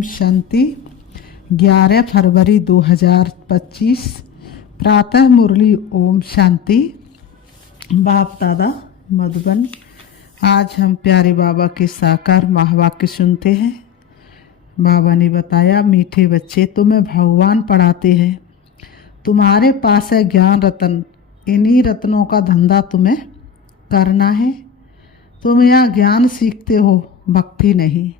ओम शांति। 11 फरवरी 2025 प्रातः मुरली। ओम शांति। बाप दादा मधुबन। आज हम प्यारे बाबा के साकार महावाक्य सुनते हैं। बाबा ने बताया, मीठे बच्चे, तुम्हें भगवान पढ़ाते हैं, तुम्हारे पास है ज्ञान रतन, इन्हीं रत्नों का धंधा तुम्हें करना है। तुम यहाँ ज्ञान सीखते हो, भक्ति नहीं।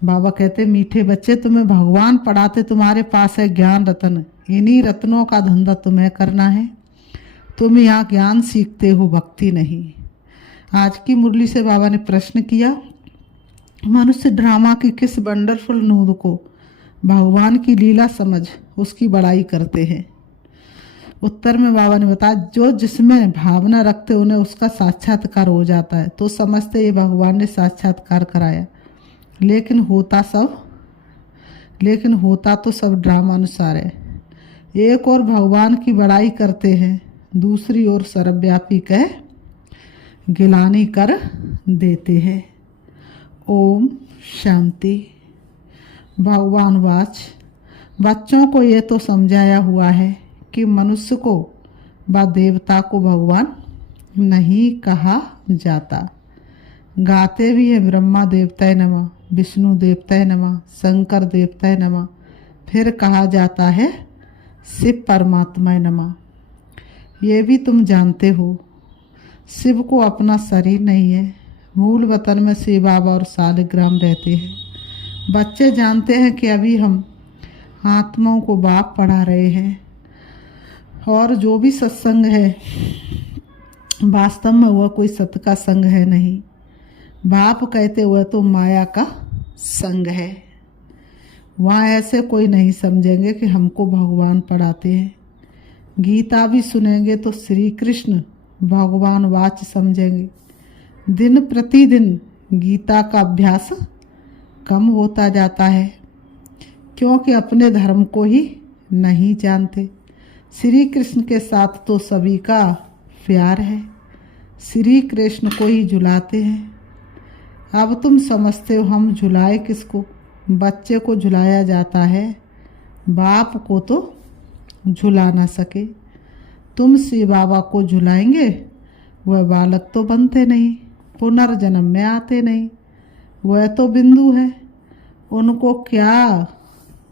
बाबा कहते, मीठे बच्चे, तुम्हें भगवान पढ़ाते, तुम्हारे पास है ज्ञान रतन, इन्हीं रत्नों का धंधा तुम्हें करना है। तुम यहाँ ज्ञान सीखते हो, भक्ति नहीं। आज की मुरली से बाबा ने प्रश्न किया, मनुष्य ड्रामा की किस वंडरफुल नूद को भगवान की लीला समझ उसकी बड़ाई करते हैं। उत्तर में बाबा ने बताया, जो जिसमें भावना रखते उन्हें उसका साक्षात्कार हो जाता है। तो समझते ये भगवान ने साक्षात्कार कराया, लेकिन होता तो सब ड्रामा अनुसार है। एक और भगवान की बड़ाई करते हैं, दूसरी ओर सर्वव्यापी कह गिलानी कर देते हैं। ओम शांति। भगवान वाच, बच्चों को ये तो समझाया हुआ है कि मनुष्य को व देवता को भगवान नहीं कहा जाता। गाते भी है, ब्रह्मा देवताय नमः, विष्णु देवताय नमः, शंकर देवताय नमः। फिर कहा जाता है शिव परमात्मा नमः। ये भी तुम जानते हो, शिव को अपना शरीर नहीं है। मूल वतन में शिव बाबा और शालिग्राम रहते हैं। बच्चे जानते हैं कि अभी हम आत्माओं को बाप पढ़ा रहे हैं, और जो भी सत्संग है वास्तव में वह कोई सत्य का संग है नहीं। बाप कहते हुए तो माया का संग है। वहाँ ऐसे कोई नहीं समझेंगे कि हमको भगवान पढ़ाते हैं। गीता भी सुनेंगे तो श्री कृष्ण भगवान वाच समझेंगे। दिन प्रतिदिन गीता का अभ्यास कम होता जाता है, क्योंकि अपने धर्म को ही नहीं जानते। श्री कृष्ण के साथ तो सभी का प्यार है, श्री कृष्ण को ही झुलाते हैं। अब तुम समझते हो हम झुलाए किसको? बच्चे को झुलाया जाता है, बाप को तो झुला ना सके। तुम शिव बाबा को झुलाएंगे, वह बालक तो बनते नहीं, पुनर्जन्म में आते नहीं। वह तो बिंदु है, उनको क्या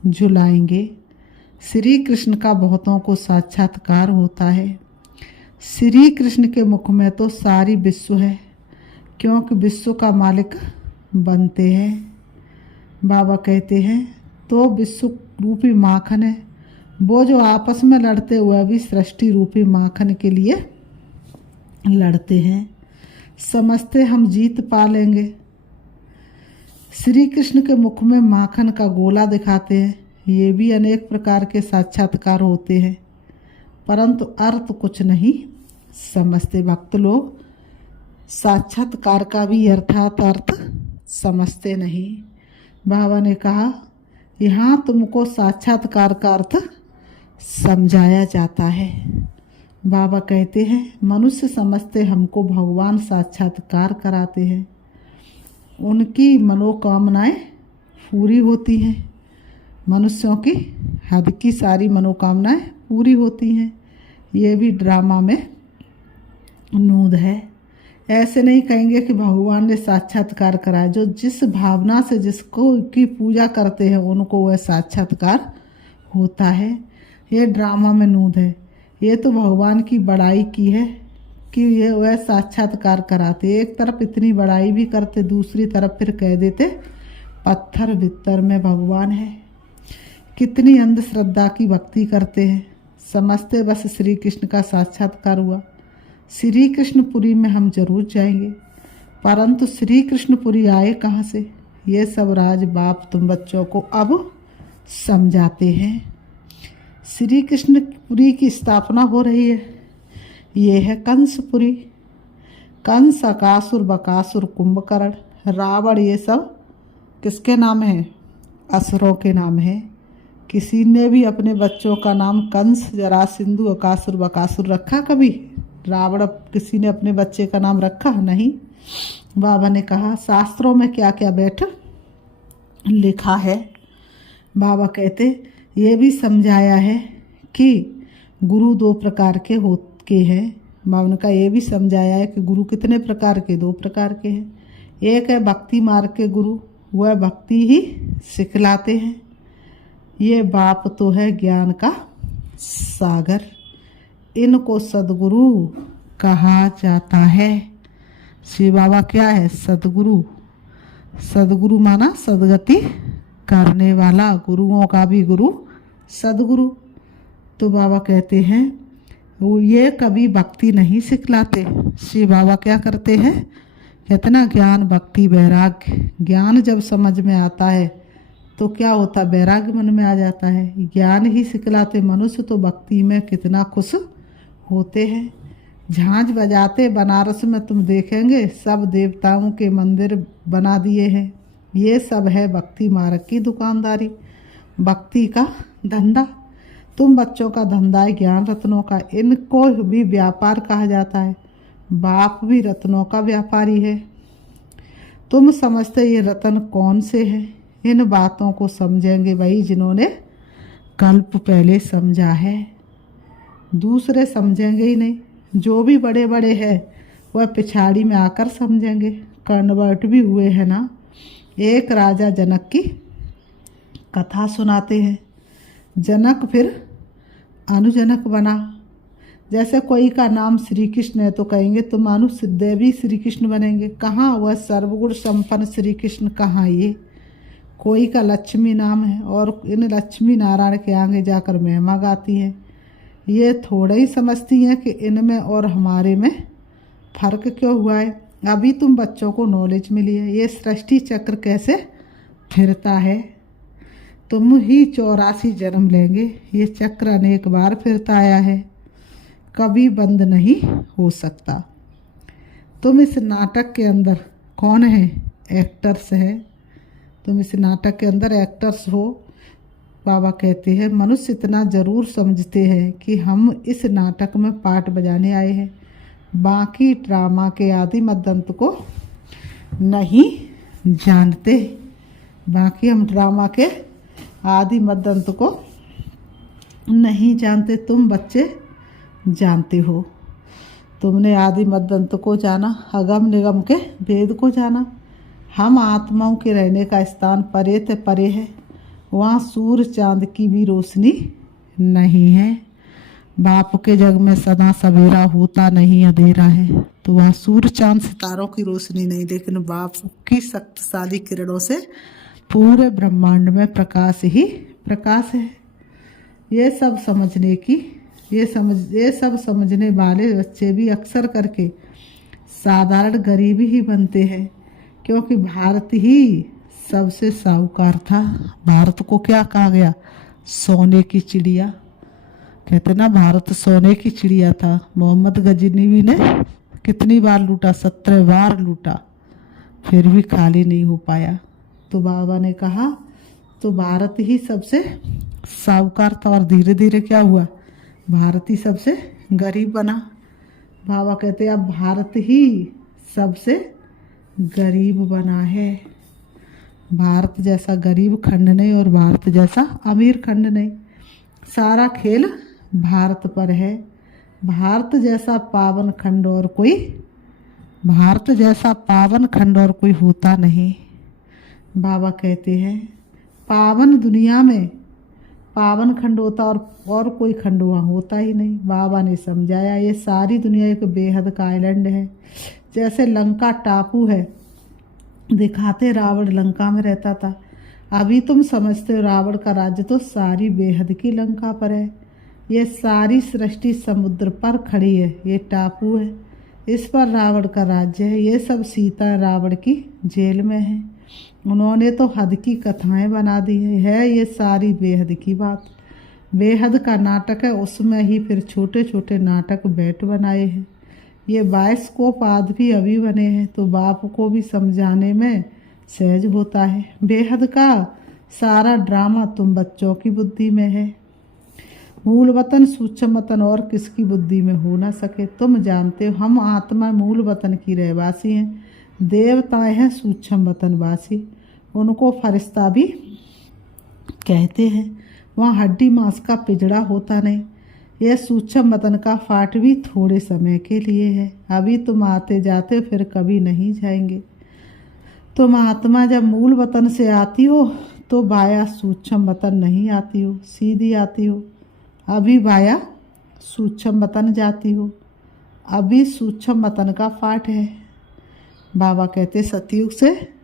झुलाएंगे? श्री कृष्ण का बहुतों को साक्षात्कार होता है। श्री कृष्ण के मुख में तो सारी विश्व है, क्योंकि विश्व का मालिक बनते हैं। बाबा कहते हैं, तो विश्व रूपी माखन है। वो जो आपस में लड़ते हुए भी सृष्टि रूपी माखन के लिए लड़ते हैं। समझते हम जीत पा लेंगे। श्री कृष्ण के मुख में माखन का गोला दिखाते हैं। ये भी अनेक प्रकार के साक्षात्कार होते हैं, परंतु अर्थ कुछ नहीं समझते। भक्त लोग साक्षात्कार का भी अर्थात अर्थ समझते नहीं। बाबा ने कहा, यहाँ तुमको साक्षात्कार का अर्थ समझाया जाता है। बाबा कहते हैं, मनुष्य समझते हमको भगवान साक्षात्कार कराते हैं, उनकी मनोकामनाएं पूरी होती हैं। मनुष्यों की हद की सारी मनोकामनाएं पूरी होती हैं। ये भी ड्रामा में नूद है। ऐसे नहीं कहेंगे कि भगवान ने साक्षात्कार कराया। जो जिस भावना से जिसको की पूजा करते हैं उनको वह साक्षात्कार होता है। ये ड्रामा में नूद है। ये तो भगवान की बड़ाई की है कि ये वह साक्षात्कार कराते। एक तरफ इतनी बड़ाई भी करते, दूसरी तरफ फिर कह देते पत्थर भीतर में भगवान है। कितनी अंधश्रद्धा की भक्ति करते हैं। समझते बस श्री कृष्ण का साक्षात्कार हुआ। श्री कृष्णपुरी में हम जरूर जाएंगे, परंतु श्री कृष्णपुरी आए कहाँ से? ये सब राज बाप तुम बच्चों को अब समझाते हैं। श्री कृष्णपुरी की स्थापना हो रही है। ये है कंसपुरी। कंस, अकासुर, बकासुर, कुंभकर्ण, रावण, ये सब किसके नाम है? असुरों के नाम है। किसी ने भी अपने बच्चों का नाम कंस, जरासिंधु, अकासुर, बकासुर रखा कभी? रावण किसी ने अपने बच्चे का नाम रखा? नहीं। बाबा ने कहा, शास्त्रों में क्या क्या बैठ लिखा है। बाबा कहते ये भी समझाया है कि गुरु दो प्रकार के हैं। बाबा ने कहा ये भी समझाया है कि गुरु कितने प्रकार के, दो प्रकार के हैं। एक है भक्ति मार्ग के गुरु, वह भक्ति ही सिखलाते हैं। ये बाप तो है ज्ञान का सागर, इनको सदगुरु कहा जाता है। शिव बाबा क्या है? सदगुरु। सदगुरु माना सदगति करने वाला, गुरुओं का भी गुरु सदगुरु। तो बाबा कहते हैं वो ये कभी भक्ति नहीं सिखलाते। शिव बाबा क्या करते हैं? कहते ना ज्ञान भक्ति वैराग्य। ज्ञान जब समझ में आता है तो क्या होता? वैराग्य मन में आ जाता है। ज्ञान ही सिखलाते। मनुष्य तो भक्ति में कितना खुश होते हैं। झांझ बजाते बनारस में तुम देखेंगे, सब देवताओं के मंदिर बना दिए हैं। ये सब है भक्ति मार्ग की दुकानदारी, भक्ति का धंधा। तुम बच्चों का धंधा है ज्ञान रत्नों का, इनको भी व्यापार कहा जाता है। बाप भी रत्नों का व्यापारी है। तुम समझते ये रत्न कौन से हैं? इन बातों को समझेंगे वही जिन्होंने कल्प पहले समझा है, दूसरे समझेंगे ही नहीं। जो भी बड़े बड़े हैं वह पिछाड़ी में आकर समझेंगे। कन्वर्ट भी हुए हैं ना। एक राजा जनक की कथा सुनाते हैं। जनक फिर अनुजनक बना। जैसे कोई का नाम श्री कृष्ण है तो कहेंगे तुम देवी श्री कृष्ण बनेंगे। कहाँ? वह सर्वगुण संपन्न श्री कृष्ण कहाँ? ये कोई का लक्ष्मी नाम है और इन लक्ष्मी नारायण के आगे जाकर महिमा गाती हैं। ये थोड़ा ही समझती हैं कि इनमें और हमारे में फर्क क्यों हुआ है। अभी तुम बच्चों को नॉलेज मिली है ये सृष्टि चक्र कैसे फिरता है। तुम ही 84 जन्म लेंगे। ये चक्र अनेक बार फिरता आया है, कभी बंद नहीं हो सकता। तुम इस नाटक के अंदर कौन है? एक्टर्स है। तुम इस नाटक के अंदर एक्टर्स हो। बाबा कहते हैं मनुष्य इतना ज़रूर समझते हैं कि हम इस नाटक में पार्ट बजाने आए हैं, बाकी ड्रामा के आदि मद्दंत को नहीं जानते। बाकी हम ड्रामा के आदि मद्दंत को नहीं जानते। तुम बच्चे जानते हो। तुमने आदि मद्दंत को जाना, अगम निगम के वेद को जाना। हम आत्माओं के रहने का स्थान परे ते परे है। वहाँ सूर्य चांद की भी रोशनी नहीं है। बाप के जग में सदा सवेरा होता नहीं, अंधेरा है। तो वहाँ सूर्य चांद सितारों की रोशनी नहीं, लेकिन बाप की शक्तिशाली किरणों से पूरे ब्रह्मांड में प्रकाश ही प्रकाश है। ये सब समझने की ये सब समझने वाले बच्चे भी अक्सर करके साधारण गरीब ही बनते हैं, क्योंकि भारत ही सबसे साहूकार था। भारत को क्या कहा गया? सोने की चिड़िया। कहते ना भारत सोने की चिड़िया था। मोहम्मद गजनवी ने कितनी बार लूटा? 17 बार लूटा, फिर भी खाली नहीं हो पाया। तो बाबा ने कहा तो भारत ही सबसे साहूकार था और धीरे धीरे क्या हुआ? भारत ही सबसे गरीब बना। बाबा कहते अब भारत ही सबसे गरीब बना है। भारत जैसा गरीब खंड नहीं और भारत जैसा अमीर खंड नहीं। सारा खेल भारत पर है। भारत जैसा पावन खंड और कोई होता नहीं। बाबा कहते हैं पावन दुनिया में पावन खंड होता और कोई खंड वहाँ होता ही नहीं। बाबा ने समझाया ये सारी दुनिया एक बेहद का आइलैंड है। जैसे लंका टापू है, दिखाते रावण लंका में रहता था। अभी तुम समझते हो रावण का राज्य तो सारी बेहद की लंका पर है। ये सारी सृष्टि समुद्र पर खड़ी है, ये टापू है, इस पर रावण का राज्य है। ये सब सीता रावण की जेल में है। उन्होंने तो हद की कथाएं बना दी है। ये सारी बेहद की बात, बेहद का नाटक है। उसमें ही फिर छोटे छोटे नाटक बैठ बनाए हैं। ये बाइस्कोप आदि भी अभी बने हैं, तो बाप को भी समझाने में सहज होता है। बेहद का सारा ड्रामा तुम बच्चों की बुद्धि में है। मूल वतन सूक्ष्म वतन और किसकी बुद्धि में हो ना सके। तुम जानते हो हम आत्मा मूल वतन की रहवासी हैं, देवताएं हैं सूक्ष्म वतनवासी। उनको फरिश्ता भी कहते हैं। वहाँ हड्डी मांस का पिजड़ा होता नहीं। यह सूक्ष्म वतन का फाट भी थोड़े समय के लिए है। अभी तुम आते जाते फिर कभी नहीं जाएंगे। तुम आत्मा जब मूल वतन से आती हो तो वाया सूक्ष्म वतन नहीं आती हो, सीधी आती हो। अभी वाया सूक्ष्म वतन जाती हो। अभी सूक्ष्म वतन का फाट है। बाबा कहते सतयुग से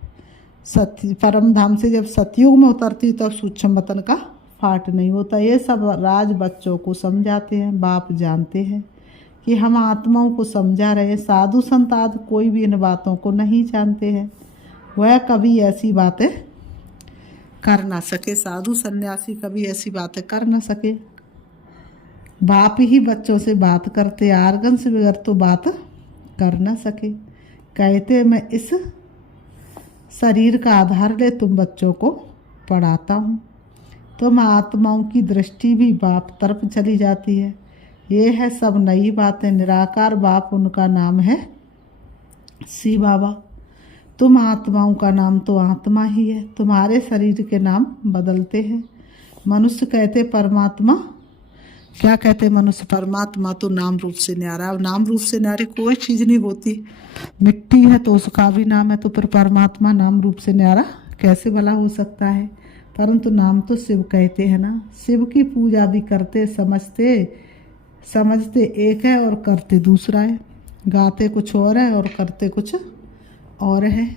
परम धाम से जब सतयुग में उतरती तब सूक्ष्म वतन का फाट नहीं होता। ये सब राज बच्चों को समझाते हैं। बाप जानते हैं कि हम आत्माओं को समझा रहे हैं। साधु संत आदि कोई भी इन बातों को नहीं जानते हैं। वह कभी ऐसी बातें कर ना सके। साधु सन्यासी कभी ऐसी बातें कर ना सके। बाप ही बच्चों से बात करते, आर्गन से बगैर तो बात कर ना सके। कहते मैं इस शरीर का आधार ले तुम बच्चों को पढ़ाता हूँ। तुम आत्माओं की दृष्टि भी बाप तरफ चली जाती है। ये है सब नई बातें। निराकार बाप उनका नाम है सी बाबा। तुम आत्माओं का नाम तो आत्मा ही है। तुम्हारे शरीर के नाम बदलते हैं। मनुष्य कहते परमात्मा, क्या कहते मनुष्य? परमात्मा तो नाम रूप से न्यारा। नाम रूप से न्यारी कोई चीज़ नहीं होती। मिट्टी है तो उसका भी नाम है, तो फिर परमात्मा नाम रूप से न्यारा कैसे भला हो सकता है? परंतु नाम तो शिव कहते हैं ना। शिव की पूजा भी करते, समझते एक है और करते दूसरा है। गाते कुछ और है और करते कुछ और है।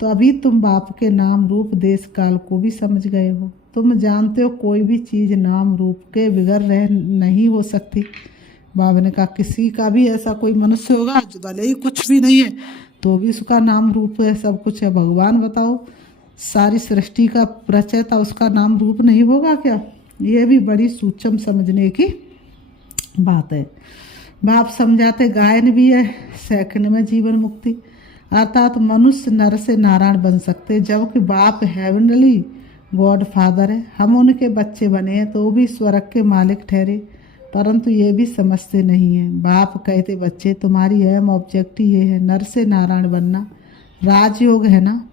तो अभी तुम बाप के नाम रूप देश काल को भी समझ गए हो। तुम जानते हो कोई भी चीज़ नाम रूप के बिगड़ रह नहीं हो सकती। बाबा ने कहा किसी का भी ऐसा कोई मनुष्य होगा जो भले ही कुछ भी नहीं है तो भी उसका नाम रूप है, सब कुछ है। भगवान बताओ, सारी सृष्टि का रचयिता, उसका नाम रूप नहीं होगा क्या? ये भी बड़ी सूक्ष्म समझने की बात है। बाप समझाते गायन भी है सेकंड में जीवन मुक्ति, अर्थात मनुष्य नर से नारायण बन सकते, जबकि बाप हेवनली गॉड फादर है। हम उनके बच्चे बने हैं तो वो भी स्वर्ग के मालिक ठहरे, परंतु ये भी समझते नहीं है। बाप कहते बच्चे तुम्हारी अहम ऑब्जेक्टिव ये है, नर से नारायण बनना। राजयोग है ना,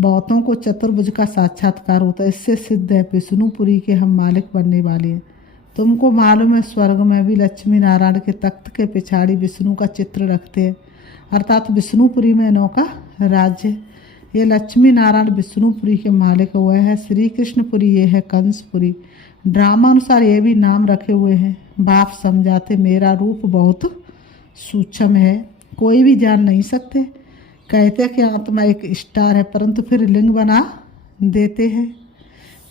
बहुतों को चतुर्भुज का साक्षात्कार होता है। इससे सिद्ध है विष्णुपुरी के हम मालिक बनने वाले हैं। तुमको मालूम है स्वर्ग में भी लक्ष्मी नारायण के तख्त के पिछाड़ी विष्णु का चित्र रखते हैं, अर्थात विष्णुपुरी में इनका राज्य। ये लक्ष्मी नारायण विष्णुपुरी के मालिक हुए हैं। श्री कृष्णपुरी ये है कंसपुरी। ड्रामा अनुसार ये भी नाम रखे हुए हैं। बाप समझाते मेरा रूप बहुत सूक्ष्म है, कोई भी जान नहीं सकते। कहते कि आत्मा एक स्टार है, परंतु फिर लिंग बना देते हैं।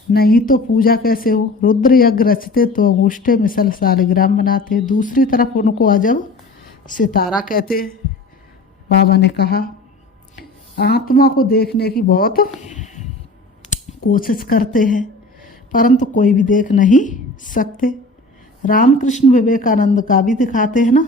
नहीं तो पूजा कैसे हो? रुद्र यज्ञ रचते तो अंगूठे मिसल सालिग्राम बनाते। दूसरी तरफ उनको अजब सितारा कहते। बाबा ने कहा आत्मा को देखने की बहुत कोशिश करते हैं, परंतु कोई भी देख नहीं सकते। रामकृष्ण विवेकानंद का भी दिखाते हैं ना,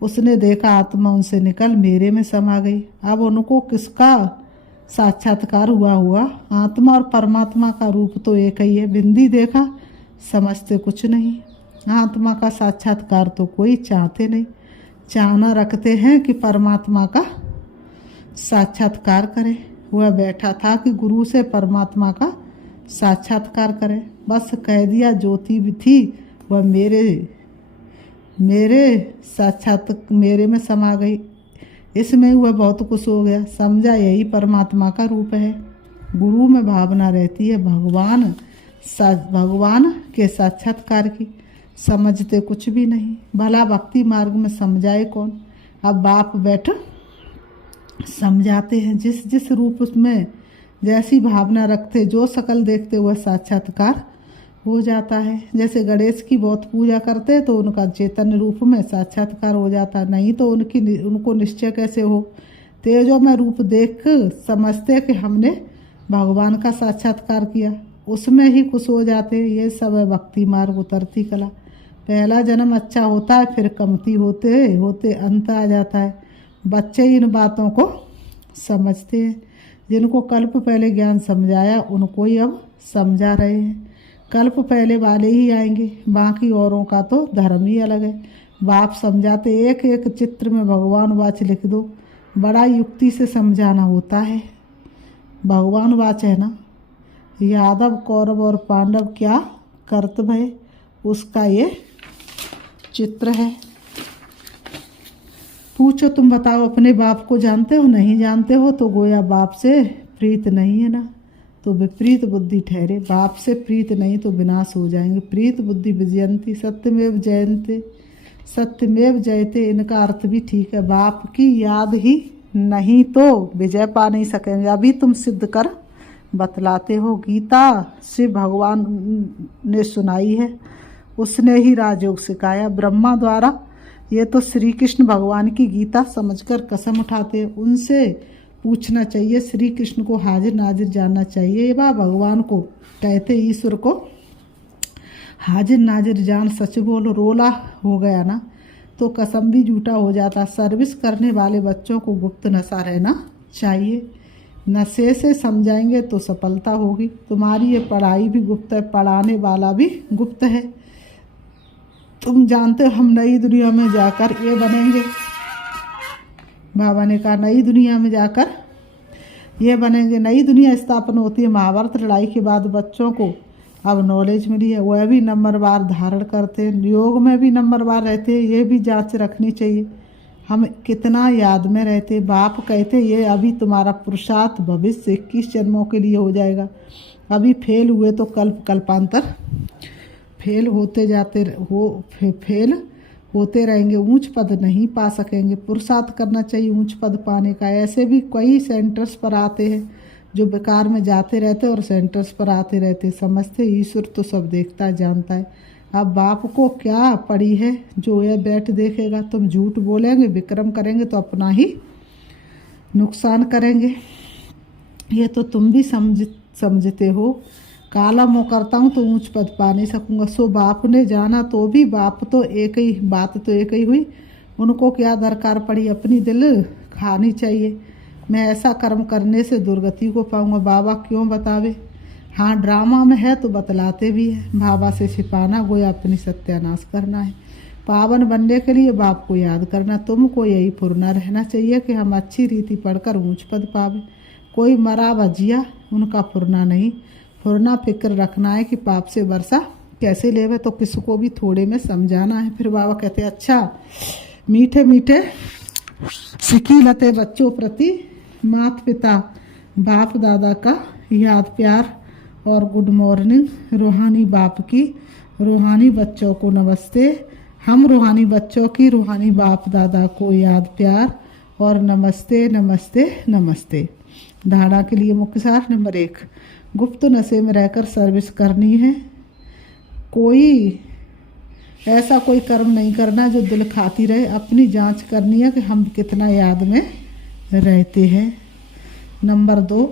उसने देखा आत्मा उनसे निकल मेरे में समा गई। अब उनको किसका साक्षात्कार हुआ? आत्मा और परमात्मा का रूप तो एक ही है। बिंदी देखा, समझते कुछ नहीं। आत्मा का साक्षात्कार तो कोई चाहते नहीं। चाहना रखते हैं कि परमात्मा का साक्षात्कार करे। वह बैठा था कि गुरु से परमात्मा का साक्षात्कार करे। बस कह दिया ज्योति भी थी वह मेरे में समा गई। इसमें वह बहुत खुश हो गया, समझा यही परमात्मा का रूप है। गुरु में भावना रहती है भगवान के साक्षात्कार की। समझते कुछ भी नहीं। भला भक्ति मार्ग में समझाए कौन? अब बाप बैठ समझाते हैं। जिस जिस रूप में जैसी भावना रखते, जो शकल देखते वह साक्षात्कार हो जाता है। जैसे गणेश की बहुत पूजा करते तो उनका चैतन्य रूप में साक्षात्कार हो जाता, नहीं तो उनको निश्चय कैसे हो? तेजो में रूप देख समझते कि हमने भगवान का साक्षात्कार किया, उसमें ही खुश हो जाते। ये सब है भक्ति मार्ग, उतरती कला। पहला जन्म अच्छा होता है, फिर कमती होते होते अंत आ जाता है। बच्चे इन बातों को समझते हैं। जिनको कल्प पहले ज्ञान समझाया उनको ही अब समझा रहे हैं। कल्प पहले वाले ही आएंगे, बाकी औरों का तो धर्म ही अलग है। बाप समझाते एक एक चित्र में भगवान वाच लिख दो। बड़ा युक्ति से समझाना होता है। भगवान वाच है ना, यादव कौरव और पांडव क्या कर्तव्य है, उसका ये चित्र है। पूछो तुम बताओ अपने बाप को जानते हो? नहीं जानते हो तो गोया बाप से प्रीत नहीं है ना, तो विपरीत बुद्धि ठहरे। बाप से प्रीत नहीं तो विनाश हो जाएंगे। प्रीत बुद्धि विजयंती सत्यमेव जयंते, सत्यमेव जयते, इनका अर्थ भी ठीक है। बाप की याद ही नहीं तो विजय पा नहीं सकेंगे। अभी तुम सिद्ध कर बतलाते हो। गीता शिव भगवान ने सुनाई है, उसने ही राजयोग सिखाया ब्रह्मा द्वारा। ये तो श्री कृष्ण भगवान की गीता समझकर कसम उठाते हैं। उनसे पूछना चाहिए, श्री कृष्ण को हाजिर नाजिर जानना चाहिए। वह भगवान को कहते, ईश्वर को हाजिर नाजिर जान, सच बोलो। रोला हो गया ना तो कसम भी झूठा हो जाता। सर्विस करने वाले बच्चों को गुप्त नशा रहना चाहिए। नशे से समझाएंगे तो सफलता होगी। तुम्हारी ये पढ़ाई भी गुप्त है, पढ़ाने वाला भी गुप्त है। तुम जानते हो हम नई दुनिया में जाकर ये बनेंगे। बाबा ने कहा नई दुनिया में जाकर ये बनेंगे। नई दुनिया स्थापना होती है महाभारत लड़ाई के बाद। बच्चों को अब नॉलेज मिली है, वह भी नंबरवार धारण करते हैं, योग में भी नंबरवार रहते हैं। ये भी जांच रखनी चाहिए हम कितना याद में रहते। बाप कहते ये अभी तुम्हारा पुरुषार्थ भविष्य 21 जन्मों के लिए हो जाएगा। अभी फेल हुए तो कल्पांतर फेल होते रहेंगे। ऊंच पद नहीं पा सकेंगे। पुरुषार्थ करना चाहिए ऊंच पद पाने का। ऐसे भी कई सेंटर्स पर आते हैं जो बेकार में जाते रहते और सेंटर्स पर आते रहते। समझते ईश्वर तो सब देखता जानता है। अब बाप को क्या पड़ी है जो यह बैठ देखेगा। तुम झूठ बोलेंगे, विक्रम करेंगे तो अपना ही नुकसान करेंगे। ये तो तुम भी समझते हो। काला मुँह करता हूँ तो ऊंच पद पा नहीं सकूँगा। सो बाप ने जाना तो भी बाप तो एक ही बात तो एक ही हुई। उनको क्या दरकार पड़ी, अपनी दिल खानी चाहिए। मैं ऐसा कर्म करने से दुर्गति को पाऊँगा। बाबा क्यों बतावे? हाँ ड्रामा में है तो बतलाते भी है। बाबा से छिपाना गोया अपनी सत्यानाश करना है। पावन बनने के लिए बाप को याद करना। तुमको यही फुरना रहना चाहिए कि हम अच्छी रीति पढ़कर ऊंच पद पावे। कोई मरा भजिया उनका फुरना नहीं। फुरना फिक्र रखना है कि पाप से वर्षा कैसे लेवे, तो किसको भी थोड़े में समझाना है। फिर बाबा कहते अच्छा मीठे मीठे सिकी लते बच्चों प्रति माता पिता बाप दादा का याद प्यार और गुड मॉर्निंग। रूहानी बाप की रूहानी बच्चों को नमस्ते। हम रूहानी बच्चों की रूहानी बाप दादा को याद प्यार और नमस्ते नमस्ते नमस्ते। धारणा के लिए मुख्य सार नंबर 1, गुप्त नशे में रहकर सर्विस करनी है। ऐसा कोई कर्म नहीं करना जो दिल खाती रहे। अपनी जांच करनी है कि हम कितना याद में रहते हैं। नंबर 2,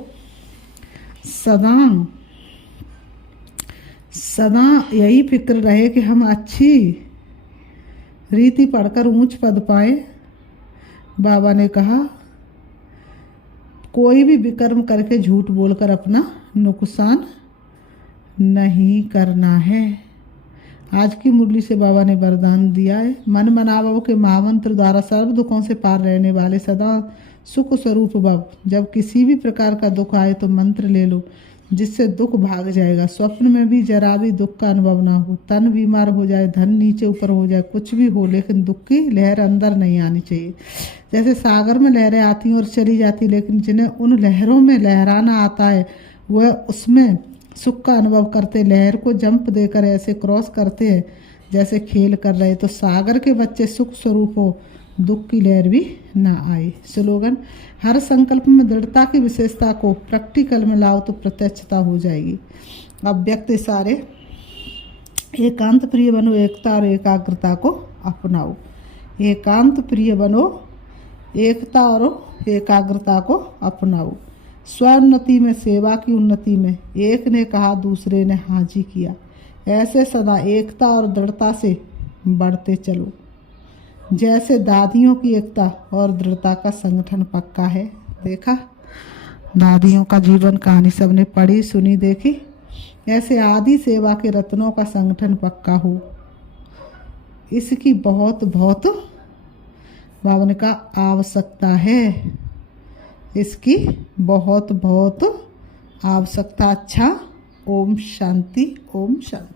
सदा यही फिक्र रहे कि हम अच्छी रीति पढ़कर ऊंच पद पाए। बाबा ने कहा कोई भी विकर्म करके झूठ बोलकर अपना नुकसान नहीं करना है। आज की मुरली से बाबा ने वरदान दिया है। मन मनाभव के महामंत्र द्वारा सर्व दुखों से पार रहने वाले सदा सुख स्वरूप भव। जब किसी भी प्रकार का दुख आए तो मंत्र ले लो, जिससे दुख भाग जाएगा। स्वप्न में भी जरा भी दुख का अनुभव ना हो। तन बीमार हो जाए, धन नीचे ऊपर हो जाए, कुछ भी हो, लेकिन दुख की लहर अंदर नहीं आनी चाहिए। जैसे सागर में लहरें आती हैं और चली जाती, लेकिन जिन्हें उन लहरों में लहराना आता है वह उसमें सुख का अनुभव करते, लहर को जंप देकर ऐसे क्रॉस करते हैं जैसे खेल कर रहे। तो सागर के बच्चे सुख स्वरूप हो, दुख की लहर भी ना आए। स्लोगन, हर संकल्प में दृढ़ता की विशेषता को प्रैक्टिकल में लाओ तो प्रत्यक्षता हो जाएगी। अब व्यक्त सारे एकांत प्रिय बनो, एकता और एकाग्रता को अपनाओ। एकांत प्रिय बनो, एकता और एकाग्रता को अपनाओ। स्वोन्नति में, सेवा की उन्नति में एक ने कहा दूसरे ने हाजी किया। ऐसे सदा एकता और दृढ़ता से बढ़ते चलो। जैसे दादियों की एकता और दृढ़ता का संगठन पक्का है। देखा, दादियों का जीवन कहानी सबने पढ़ी सुनी देखी। ऐसे आदि सेवा के रत्नों का संगठन पक्का हो, इसकी बहुत बहुत बाबा ने कहा आवश्यकता है। इसकी बहुत बहुत आवश्यकता। अच्छा, ओम शांति, ओम शांति।